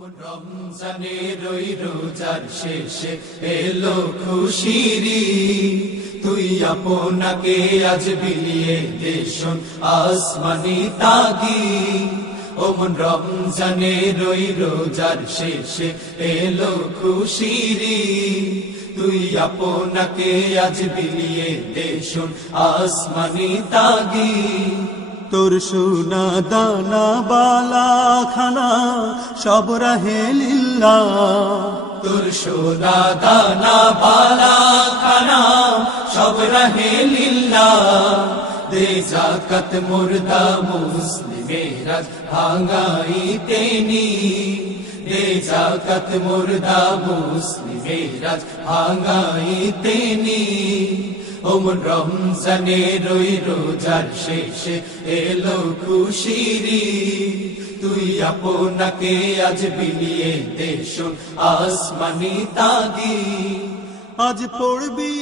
রমজানের ওই রোজার শেষে এলো খুশিরি, তুই আপনাকে আজ বিলিয়ে দেশন আসমানি তাগি। ওমন রমজানের ওই রোজার শেষে এলো খুশিরি, তুই আপনাকে আজ বিলিয়ে দেশন আসমানি তাগি। তোর সোনা দানা বালা খানা সব রাহে লিল্লাহ, তোর সোনা দানা বালা খানা সব রাহে লিল্লাহ। দে যাকাত মুর্দা মুসলিমেরা ভাঙাইতে নি, দে যাকাত মুর্দা মুসলিমেরা ভাঙাইতে নি। ওমন রমজানের ওই রোজার শেষে এলো খুশিরি, তুই আপনাকে আজ বিলিয়ে দেশন আসমানি তাগি। আজ পড়বি